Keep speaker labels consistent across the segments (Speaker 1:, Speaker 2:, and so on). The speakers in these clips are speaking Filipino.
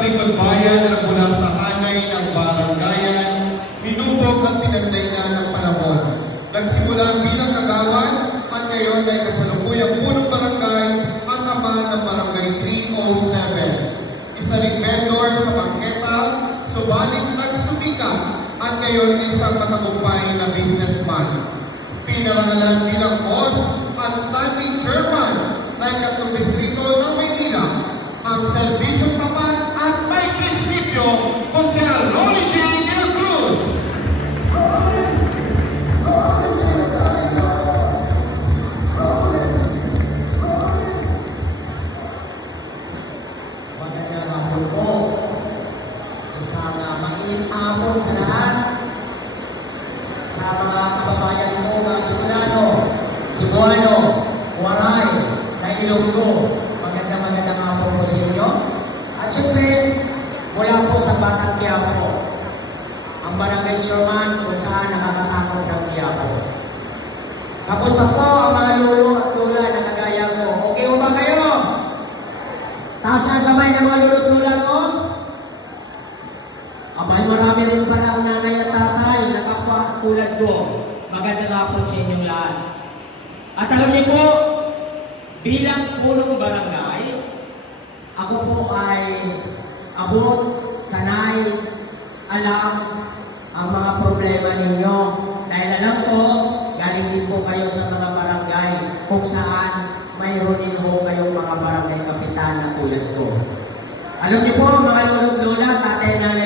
Speaker 1: nagbayan na mula sa hanay ng baranggayan, hinubog at pinagdayna ng panahon. Nagsimula bilang kagawan at ngayon ay kasalukuyang punong barangay ang ama ng barangay 307. Isa ring vendor sa bangketa, subalit nagsumika at ngayon ay isang matagumpay na businessman. Pinarangalan bilang host at standing chairman ng ikatlong distrito ng Maynila, ang serbisyong tapat
Speaker 2: mainit hapon sa lahat. Sa mga kababayan ko, mga Bicolano, Cebuano, Waray, na Ilonggo. Magandang magandang hapon po sa inyo. At siyempre, mula po sa Batang Quiapo, ang barangay chairman kung saan nakakasakop ng Quiapo. Kamusta po ang mga lolo at lola na kagaya ko? Okay po ba kayo? Taas ang kamay ng mga ko. Abay, marami rin pala ang nanay at tatay na kapwa tulad ko. Magandang hapon sa inyong lahat. At alam niyo po, bilang punong barangay, ako po ay abot, sanay, alam ang mga problema ninyo. Dahil alam ko, galing din po kayo sa mga barangay kung saan mayroon din ho kayong mga barangay kapitan na tulad ko. Alam niyo po, mga lolo't lola, tatay nanay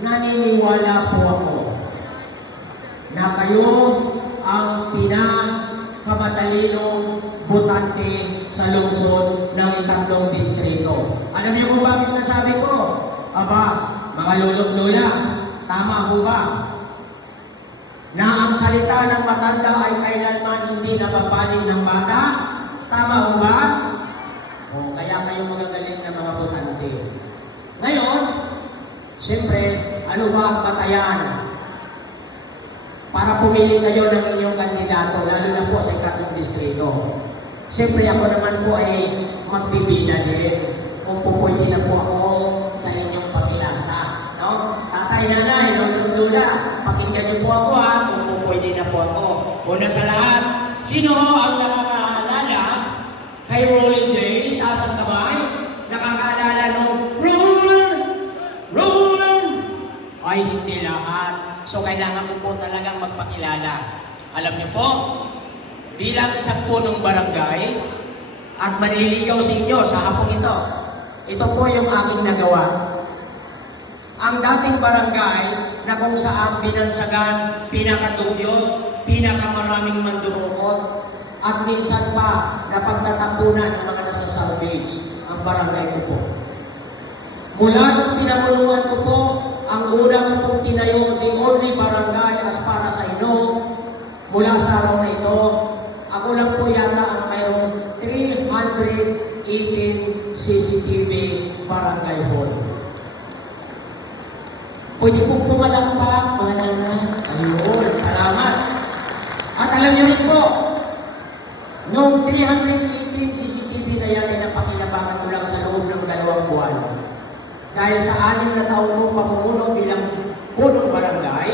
Speaker 2: naniniwala po ako na kayo ang pinakamatalino butante sa lungsod ng ikatlong distrito. Alam niyo kung bakit nasabi ko? Aba, mga lolo't lola, tama ho ba? Na ang salita ng matanda ay kailanman hindi nababaling ng bata? Tama ho ba? O, kaya kayo magagaling na mga butante. Ngayon, siyempre, ano ba ang batayan para pumili kayo ng inyong kandidato, lalo na po sa ikatlong distrito. Siyempre ako naman po ay magbibida din kung pupwede na po ako sa inyong pagkilasa. No? Tatay, nanay, lulong lula, pakinggan niyo po ako ha, kung pupwede na po ako. Una sa lahat, sino ang nakakaalala kay Rolling Ay, hindi lahat. So, kailangan ko po talagang magpakilala. Alam niyo po, bilang isang punong barangay, at manliligaw sa inyo sa hapong ito, ito po yung aking nagawa. Ang dating barangay na kung saan binansagan, pinakatugyot, pinakamaraming mandurukot, at minsan pa napagtatapunan ng mga nasa salvage, ang barangay ko po. Mula nung pinamunuan ko po, ang una ko pong tinayo, the only barangay as para sa ino, mula sa araw na ito, ako lang po yata ang mayroong 318 CCTV barangay hall. Pwede pong pumalakpak, mga nanay. Ayun, salamat. At alam niyo rin po, Noong 318 CCTV na yan ay napakinabangan ko lang sa loob ng dalawang buwan. Dahil sa anim na taon kong pamumuno bilang punong barangay,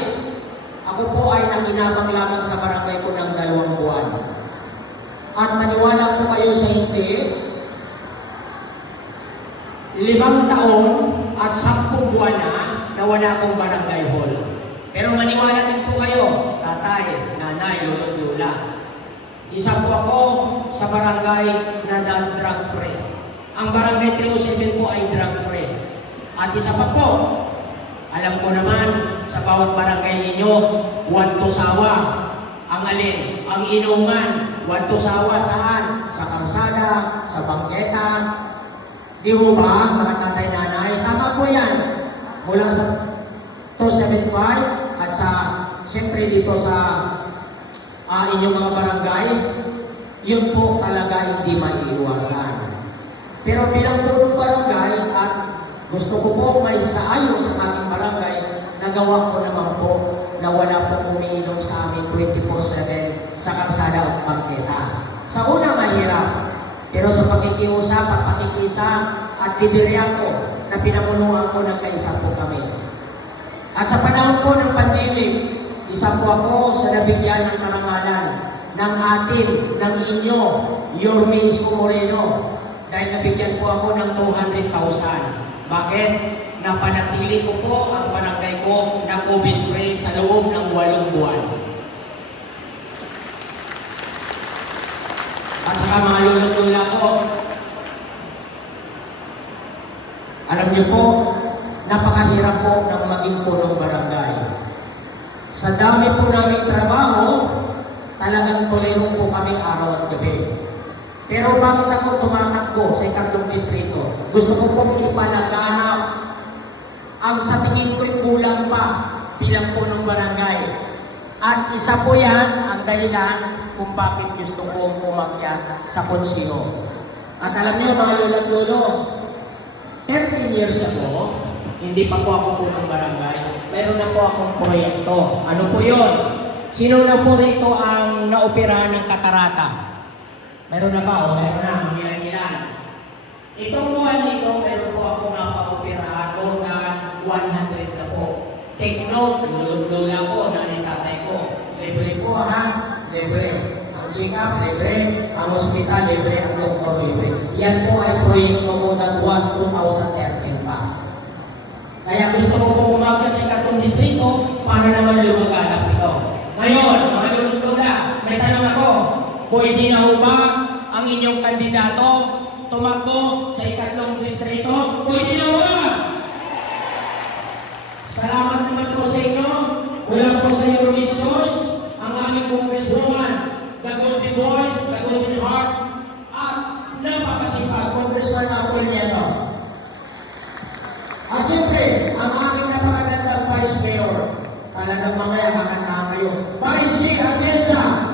Speaker 2: ako po ay nakinabang lamang sa barangay ko ng dalawang buwan. At maniwala po kayo sa hindi, limang taon at sampung buwan na na wala akong barangay hall. Pero maniwala din po kayo, tatay, nanay, lolo't lula. Isa po ako sa barangay na non-drug free. Ang barangay 307 po ay drug free. At isa pa po, alam ko naman sa bawat barangay ninyo, one to sawa. Ang alin? Ang inuman. One to sawa saan? Sa kalsada, sa bangketa. Di ho ba, mga tatay nanay? Tama po yan. Mula sa 275 at sa, siyempre dito sa ah, inyong mga barangay, yun po talaga hindi maiiwasan. Pero bilang punong barangay at gusto ko po may saayo sa aking barangay, nagawa ko naman po na wala po umiinom sa amin 24-7 sa kalsada at bangketa. Sa una mahirap, pero sa pakikiusap at pakikisa, at Liberiaco na pinamunuan ko ng kaisa po kami. At sa panahon po ng pandemic, isa po ako sa nabigyan ng karangalan ng atin, ng inyo, Yorme Isko Moreno, dahil nabigyan po ako ng 200,000. Bakit? Napanatili ko po ang barangay ko na COVID-free sa loob ng walong buwan. At saka mga lulong-lula ko, alam niyo po, napakahirap po ng maging punong barangay. Sa dami po naming trabaho, talagang tuliro po kami araw at gabi. Pero bakit ako tumatakbo sa ikatlong distrito? Gusto ko pong ipalaganap ang sa tingin ko'y kulang pa bilang punong barangay. At isa po yan ang dahilan kung bakit gusto ko umakyat sa konsiyo. At alam niyo mga lula't lolo, 13 years ago, hindi pa po ako punong barangay, meron na po akong proyekto. Ano po yun? Sino na po rito ang naoperahan ng katarata? Meron na ba? O meron na, Itong buwan nito, meron po ako napaoperahan more than 100 na po. Take note, lulog-lula ko, nanay tatay ko. Libre po ha, libre. Ang check-up, libre. Ang hospital, libre. Ang doktor, libre. Yan po ay proyekto ko that was 2013 pa. Kaya gusto ko po umakyat sa katong distrito para naman lumaganap ito. Ngayon, mga lulog-lula, may tanong ako, pwede na ho ba ang inyong kandidato tumakbo sa ikatlong distrito? Pwede na ba? Salamat naman po sa inyo. Wala po sa iyo, Miss Joyce, ang aming congresswoman, the Golden Voice, the Golden Heart, at napakasipag, Congressman Apple Nieto. At siyempre, ang aming napakagandang Vice Mayor, talagang mamaya kakantahan kayo, Vice Chief Atienza.